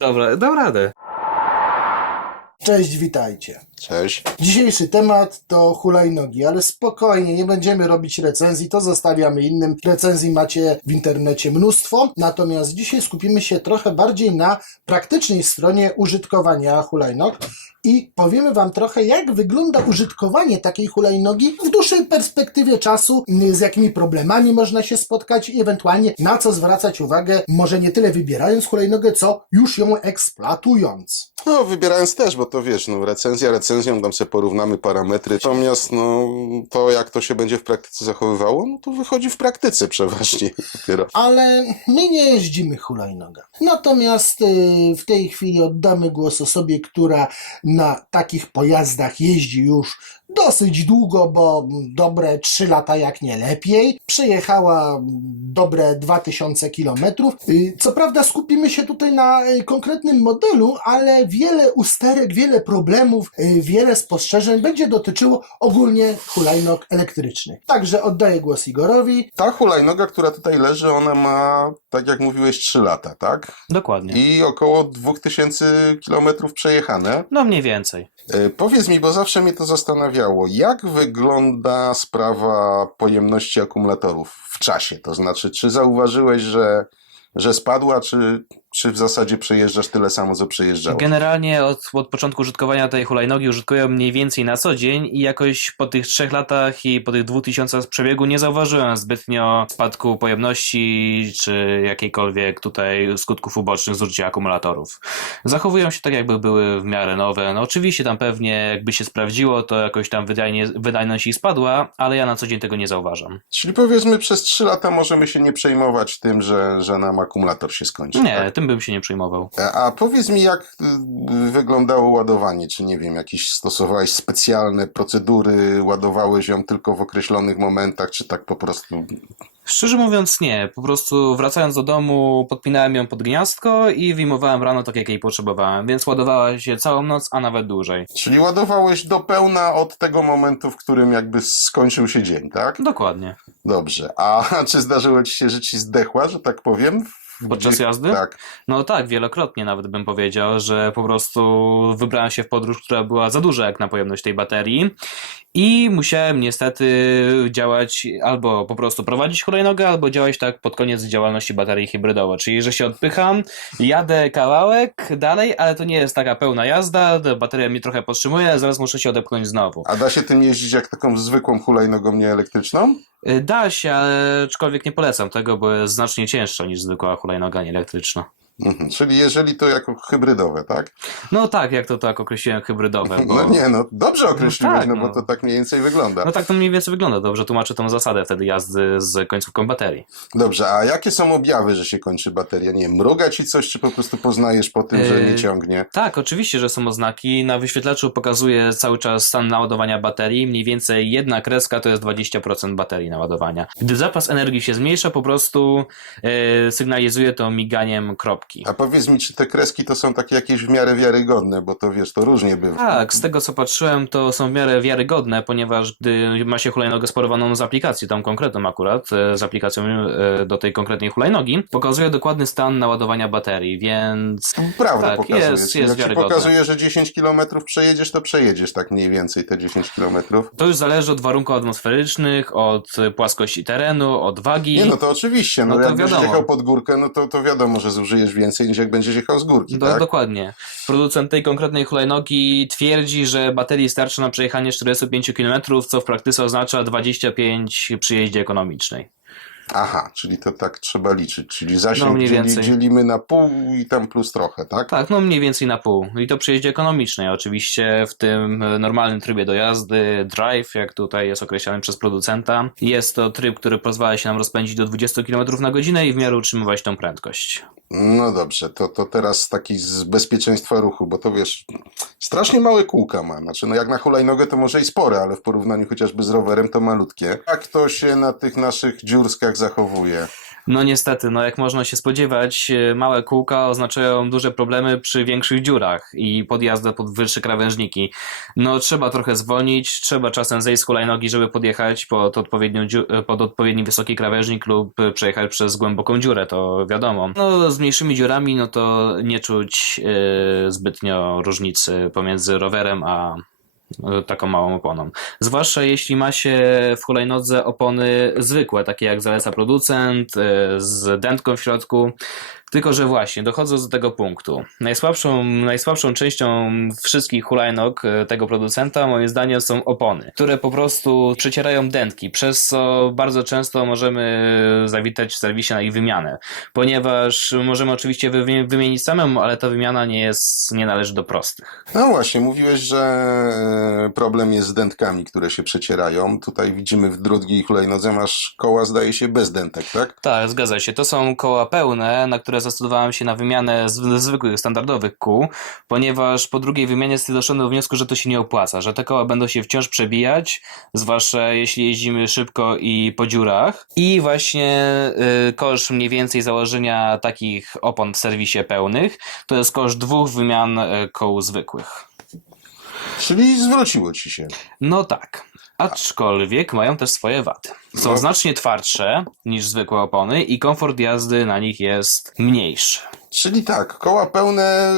Dobra, dam radę. Cześć, witajcie. Cześć. Dzisiejszy temat to hulajnogi, ale spokojnie, nie będziemy robić recenzji, to zostawiamy innym. Recenzji macie w internecie mnóstwo, natomiast dzisiaj skupimy się trochę bardziej na praktycznej stronie użytkowania hulajnog i powiemy Wam trochę, jak wygląda użytkowanie takiej hulajnogi w dłuższej perspektywie czasu, z jakimi problemami można się spotkać i ewentualnie na co zwracać uwagę, może nie tyle wybierając hulajnogę, co już ją eksploatując. No, wybierając też, bo to wiesz, no, recenzja recenzją, tam sobie porównamy parametry. Natomiast, no, to jak to się będzie w praktyce zachowywało, no to wychodzi w praktyce przeważnie ale my nie jeździmy hulajnoga. Natomiast y, w tej chwili oddamy głos osobie, która na takich pojazdach jeździ już dosyć długo, bo dobre 3 lata jak nie lepiej. Przejechała dobre 2000 kilometrów. Y, Co prawda skupimy się tutaj na y, konkretnym modelu, ale wiele usterek, wiele problemów, wiele spostrzeżeń będzie dotyczyło ogólnie hulajnog elektrycznych. Także oddaję głos Igorowi. Ta hulajnoga, która tutaj leży, ona ma, tak jak mówiłeś, 3 lata, tak? Dokładnie. I około 2000 kilometrów przejechane. No mniej więcej. E, Powiedz mi, bo zawsze mnie to zastanawiało, jak wygląda sprawa pojemności akumulatorów w czasie? To znaczy, czy zauważyłeś, że, że spadła, czy, czy w zasadzie przejeżdżasz tyle samo, co przejeżdżałeś? Generalnie od, od początku użytkowania tej hulajnogi użytkuję mniej więcej na co dzień i jakoś po tych trzech latach i po tych dwóch tysiącach z przebiegu nie zauważyłem zbytnio spadku pojemności czy jakiejkolwiek tutaj skutków ubocznych zużycia akumulatorów. Zachowują się tak jakby były w miarę nowe. No oczywiście tam pewnie jakby się sprawdziło to jakoś tam wydajnie, wydajność ich spadła, ale ja na co dzień tego nie zauważam. Czyli powiedzmy, przez 3 lata możemy się nie przejmować tym, że, że nam akumulator się skończy. Nie, tak? Tym bym się nie przejmował. A powiedz mi, jak y, wyglądało ładowanie? Czy nie wiem, jakieś stosowałeś specjalne procedury, ładowałeś ją tylko w określonych momentach, czy tak po prostu? Szczerze mówiąc nie, po prostu wracając do domu podpinałem ją pod gniazdko i wyjmowałem rano tak jak jej potrzebowałem, więc ładowała się całą noc, a nawet dłużej. Czyli ładowałeś do pełna od tego momentu, w którym jakby skończył się dzień, tak? Dokładnie. Dobrze. A czy zdarzyło ci się, że ci zdechła, że tak powiem? Podczas jazdy? Tak. No tak, wielokrotnie nawet bym powiedział, że po prostu wybrałem się w podróż, która była za duża jak na pojemność tej baterii i musiałem niestety działać albo po prostu prowadzić hulajnogę, albo działać tak pod koniec działalności baterii hybrydowej, czyli że się odpycham, jadę kawałek dalej, ale to nie jest taka pełna jazda, bateria mnie trochę podtrzymuje, zaraz muszę się odepchnąć znowu. A da się tym jeździć jak taką zwykłą hulajnogą nieelektryczną? Y, Da się, ale aczkolwiek nie polecam tego, bo jest znacznie cięższa niż zwykła hulajnoga nieelektryczna. Mhm. Czyli jeżeli to jako hybrydowe, tak? No tak, jak to tak określiłem, hybrydowe. Bo... No nie, no dobrze określiłeś, tak, no, no. bo to tak mniej więcej wygląda. No tak to mniej więcej wygląda. Dobrze tłumaczę tą zasadę wtedy jazdy z końcówką baterii. Dobrze, a jakie są objawy, że się kończy bateria? Nie wiem, mruga ci coś, czy po prostu poznajesz po tym, że nie Yy, ciągnie? Tak, oczywiście, że są oznaki. Na wyświetlaczu pokazuje cały czas stan naładowania baterii. Mniej więcej jedna kreska to jest 20% baterii naładowania. Gdy zapas energii się zmniejsza, po prostu e, sygnalizuje to miganiem kropki. A powiedz mi, czy te kreski to są takie jakieś w miarę wiarygodne, bo to wiesz, to różnie bywa. Tak, z tego co patrzyłem, to są w miarę wiarygodne, ponieważ gdy ma się hulajnogę sparowaną z aplikacji, tą konkretną akurat, e, z aplikacją e, do tej konkretnej hulajnogi, pokazuje dokładny stan naładowania baterii, więc Prawda tak, pokazuje. jest- jest jak ci pokazuje, że 10 km przejedziesz, to przejedziesz tak mniej więcej te 10 km. to już zależy od warunków atmosferycznych, od płaskości terenu, od wagi. Nie, no to oczywiście. No, No to jak wiadomo. jechał pod górkę, no to, to wiadomo, że zużyjesz więcej niż jak będziesz jechał z górki, Do, tak? Dokładnie. Producent tej konkretnej hulajnogi twierdzi, że baterii starczy na przejechanie 45 km, co w praktyce oznacza 25 przy jeździe ekonomicznej. Aha, czyli to tak trzeba liczyć. Czyli zasięg No, mniej dzieli, dzielimy na pół i tam plus trochę, tak? Tak, no mniej więcej na pół. I to przy jeździe ekonomicznej. Oczywiście w tym normalnym trybie do jazdy, drive, jak tutaj jest określany przez producenta, jest to tryb, który pozwala się nam rozpędzić do 20 km na godzinę i w miarę utrzymywać tą prędkość. No dobrze, to, to teraz taki z bezpieczeństwa ruchu, bo to wiesz, strasznie małe kółka ma. Znaczy, no jak na hulajnogę to może i spore, ale w porównaniu chociażby z rowerem to malutkie. Jak to się na tych naszych dziurskach zachowuje? No niestety, no jak można się spodziewać, e, małe kółka oznaczają duże problemy przy większych dziurach i podjazdy pod wyższe krawężniki. No trzeba trochę zwolnić, trzeba czasem zejść z hulajnogi, żeby podjechać pod, odpowiednią e, pod odpowiedni wysoki krawężnik lub e, przejechać przez głęboką dziurę, to wiadomo. No z mniejszymi dziurami, no to nie czuć e, zbytnio różnicy pomiędzy rowerem a taką małą oponą. Zwłaszcza jeśli ma się w hulajnodze opony zwykłe, takie jak zaleca producent, e, z dętką w środku. Tylko, że właśnie, dochodząc do tego punktu. Najsłabszą, najsłabszą częścią wszystkich hulajnog e, tego producenta, moim zdaniem, są opony, które po prostu przecierają dętki, przez co bardzo często możemy zawitać w serwisie na ich wymianę. Ponieważ możemy oczywiście wymi- wymienić samemu, ale ta wymiana nie jest, nie należy do prostych. No właśnie, mówiłeś, że e, problem jest z dętkami, które się przecierają. Tutaj widzimy w drugiej hulajnodze masz koła, zdaje się, bez dętek, tak? Tak, zgadza się. To są koła pełne, na które zdecydowałem się na wymianę z zwykłych, standardowych kół, ponieważ po drugiej wymianie doszedłem do wniosku, że to się nie opłaca, że te koła będą się wciąż przebijać, zwłaszcza jeśli jeździmy szybko i po dziurach. I właśnie y, koszt mniej więcej założenia takich opon w serwisie pełnych to jest koszt dwóch wymian y, koł zwykłych. Czyli zwróciło ci się. No tak. Aczkolwiek mają też swoje wady. Są No. znacznie twardsze niż zwykłe opony i komfort jazdy na nich jest mniejszy. Czyli tak, koła pełne,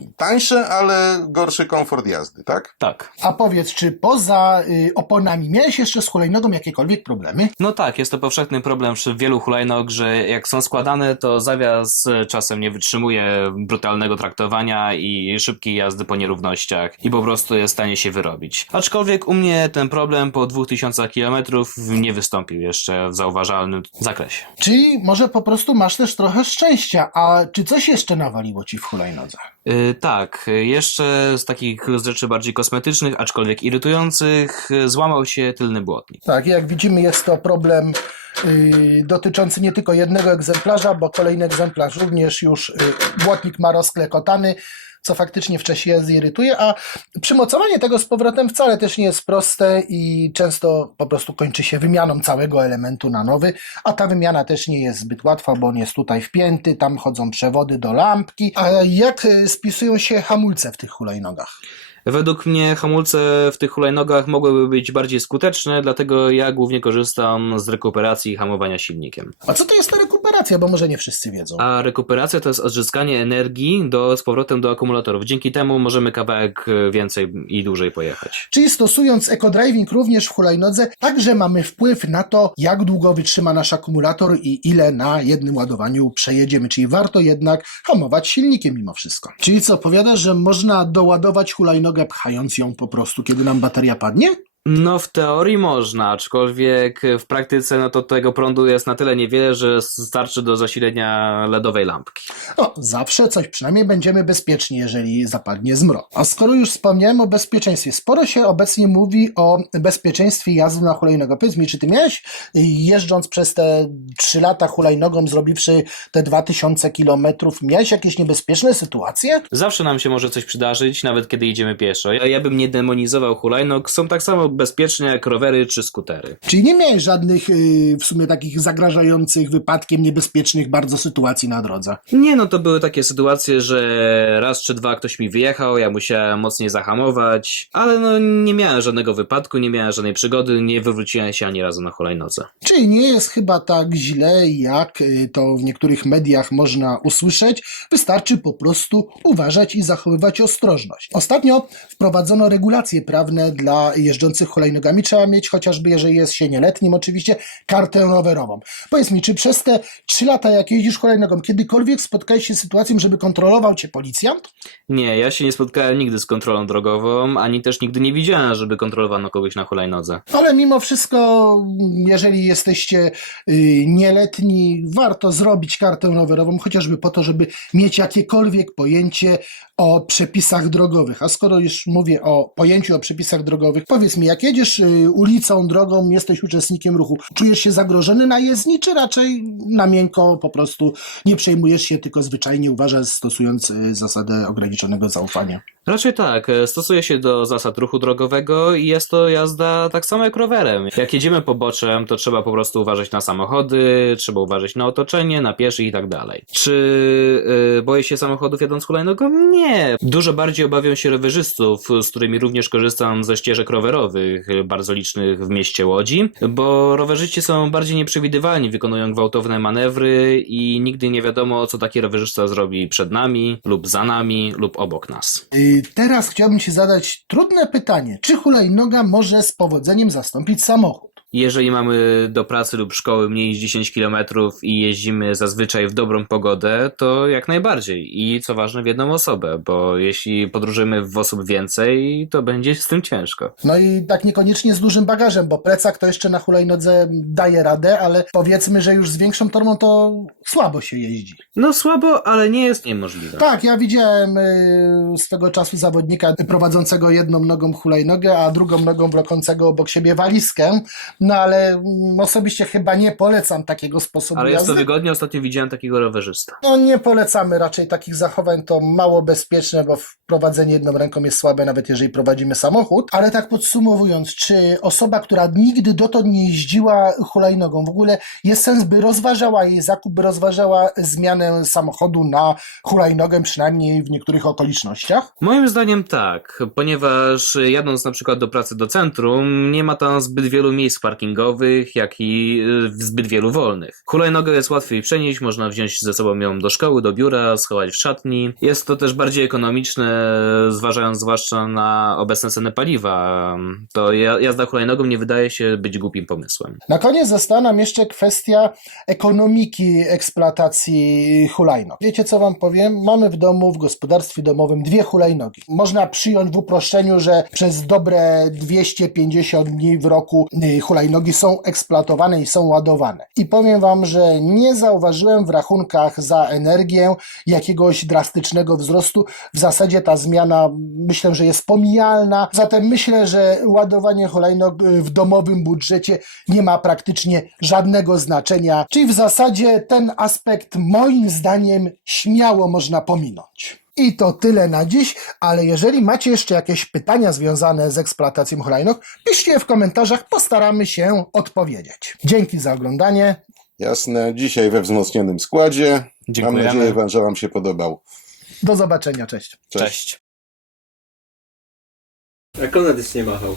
y, tańsze, ale gorszy komfort jazdy, tak? Tak. A powiedz, czy poza y, oponami miałeś jeszcze z hulajnogą jakiekolwiek problemy? No tak, jest to powszechny problem przy wielu hulajnog, że jak są składane, to zawias czasem nie wytrzymuje brutalnego traktowania i szybkiej jazdy po nierównościach i po prostu jest w stanie się wyrobić. Aczkolwiek u mnie ten problem po 2000 km nie wystąpił jeszcze w zauważalnym zakresie. Czyli może po prostu masz też trochę szczęścia, a czy coś jeszcze nawaliło ci w hulajnodze? Yy, tak, yy, jeszcze z takich rzeczy bardziej kosmetycznych, aczkolwiek irytujących, yy, złamał się tylny błotnik. Tak, jak widzimy, jest to problem y, dotyczący nie tylko jednego egzemplarza, bo kolejny egzemplarz również już y, błotnik ma rozklekotany, co faktycznie w czasie jazdy irytuje, a przymocowanie tego z powrotem wcale też nie jest proste i często po prostu kończy się wymianą całego elementu na nowy, a ta wymiana też nie jest zbyt łatwa, bo on jest tutaj wpięty, tam chodzą przewody do lampki. A jak y, spisują się hamulce w tych hulajnogach? Według mnie hamulce w tych hulajnogach mogłyby być bardziej skuteczne, dlatego ja głównie korzystam z rekuperacji i hamowania silnikiem. A co to jest ta rekuperacja, bo może nie wszyscy wiedzą. A rekuperacja to jest odzyskanie energii do, z powrotem do akumulatorów. Dzięki temu możemy kawałek e, więcej i dłużej pojechać. Czyli stosując eco-driving również w hulajnodze, także mamy wpływ na to, jak długo wytrzyma nasz akumulator i ile na jednym ładowaniu przejedziemy. Czyli warto jednak hamować silnikiem mimo wszystko. Czyli co, powiadasz, że można doładować hulajnogę pchając ją po prostu, kiedy nam bateria padnie? No w teorii można, aczkolwiek w praktyce no to tego prądu jest na tyle niewiele, że starczy do zasilenia LEDowej lampki. No, zawsze coś przynajmniej będziemy bezpieczni, jeżeli zapadnie zmrok. A skoro już wspomniałem o bezpieczeństwie, sporo się obecnie mówi o bezpieczeństwie jazdy na hulajnogę. Powiedz mi, czy ty miałeś, y, jeżdżąc przez te 3 lata hulajnogą, zrobiwszy te 2000 kilometrów, miałeś jakieś niebezpieczne sytuacje? Zawsze nam się może coś przydarzyć, nawet kiedy idziemy pieszo. Ja, ja bym nie demonizował hulajnog, są tak samo bezpieczne jak rowery czy skutery. Czyli nie miałeś żadnych y, w sumie takich zagrażających wypadkiem niebezpiecznych bardzo sytuacji na drodze. Nie, no to były takie sytuacje, że raz czy dwa ktoś mi wyjechał, ja musiałem mocniej zahamować, ale no nie miałem żadnego wypadku, nie miałem żadnej przygody, nie wywróciłem się ani razu na hulajnodze. Czyli nie jest chyba tak źle, jak y, to w niektórych mediach można usłyszeć. Wystarczy po prostu uważać i zachowywać ostrożność. Ostatnio wprowadzono regulacje prawne dla jeżdżących hulajnogami. Trzeba mieć chociażby, jeżeli jest się nieletnim, oczywiście, kartę rowerową. Powiedz mi, czy przez te trzy lata, jak jeździsz hulajnogą, kiedykolwiek spotkałeś się z sytuacją, żeby kontrolował cię policjant? Nie, ja się nie spotkałem nigdy z kontrolą drogową, ani też nigdy nie widziałem, żeby kontrolowano kogoś na hulajnodze. Ale mimo wszystko, jeżeli jesteście y, nieletni, warto zrobić kartę rowerową, chociażby po to, żeby mieć jakiekolwiek pojęcie o przepisach drogowych. A skoro już mówię o pojęciu o przepisach drogowych, powiedz mi, jak jedziesz y, ulicą, drogą, jesteś uczestnikiem ruchu, czujesz się zagrożony na jezdni, czy raczej na miękko po prostu nie przejmujesz się, tylko zwyczajnie uważasz, stosując y, zasadę ograniczonego zaufania? Raczej tak, e, stosuje się do zasad ruchu drogowego i jest to jazda tak samo jak rowerem. Jak jedziemy poboczem, to trzeba po prostu uważać na samochody, trzeba uważać na otoczenie, na pieszych i tak dalej. Czy y, boję się samochodów jadąc hulajnogą? Nie. Dużo bardziej obawiam się rowerzystów, z którymi również korzystam ze ścieżek rowerowych, bardzo licznych w mieście Łodzi, bo rowerzyści są bardziej nieprzewidywalni, wykonują gwałtowne manewry i nigdy nie wiadomo, co taki rowerzysta zrobi przed nami, lub za nami, lub obok nas. Y, Teraz chciałbym Ci zadać trudne pytanie. Czy hulajnoga może z powodzeniem zastąpić samochód? Jeżeli mamy do pracy lub szkoły mniej niż 10 km i jeździmy zazwyczaj w dobrą pogodę, to jak najbardziej. I co ważne, w jedną osobę, bo jeśli podróżujemy w osób więcej, to będzie z tym ciężko. No i tak niekoniecznie z dużym bagażem, bo plecak to jeszcze na hulajnodze daje radę, ale powiedzmy, że już z większą torbą to słabo się jeździ. No słabo, ale nie jest niemożliwe. Tak, ja widziałem y, swego czasu zawodnika prowadzącego jedną nogą hulajnogę, a drugą nogą wlokącego obok siebie walizkę, no ale mm, osobiście chyba nie polecam takiego sposobu Ale jest jazdy. to wygodnie, ostatnio widziałem takiego rowerzysta. No nie polecamy raczej takich zachowań, to mało bezpieczne, bo prowadzenie jedną ręką jest słabe, nawet jeżeli prowadzimy samochód. Ale tak podsumowując, czy osoba, która nigdy dotąd nie jeździła hulajnogą, w ogóle jest sens, by rozważała jej zakup, by rozważała zmianę samochodu na hulajnogę, przynajmniej w niektórych okolicznościach? Moim zdaniem tak, ponieważ jadąc na przykład do pracy do centrum, nie ma tam zbyt wielu miejsc parkingowych, jak i y, zbyt wielu wolnych. Hulajnogę jest łatwiej przenieść, można wziąć ze sobą ją do szkoły, do biura, schować w szatni. Jest to też bardziej ekonomiczne, zważając zwłaszcza na obecne ceny paliwa. To ja- jazda hulajnogą nie wydaje się być głupim pomysłem. Na koniec została nam jeszcze kwestia ekonomiki eksploatacji hulajnog. Wiecie co wam powiem? Mamy w domu, w gospodarstwie domowym dwie hulajnogi. Można przyjąć w uproszczeniu, że przez dobre 250 dni w roku y, hulajnogi są eksploatowane i są ładowane. I powiem wam, że nie zauważyłem w rachunkach za energię jakiegoś drastycznego wzrostu. W zasadzie ta zmiana myślę, że jest pomijalna. Zatem myślę, że ładowanie hulajnog w domowym budżecie nie ma praktycznie żadnego znaczenia. Czyli w zasadzie ten aspekt moim zdaniem śmiało można pominąć. I to tyle na dziś, ale jeżeli macie jeszcze jakieś pytania związane z eksploatacją hulajnog, piszcie je w komentarzach, postaramy się odpowiedzieć. Dzięki za oglądanie. Jasne, dzisiaj we wzmocnionym składzie. Mam Dziękujemy. nadzieję, wam, że Wam się podobał. Do zobaczenia, cześć. Cześć. Cześć. A Konrad nie machał.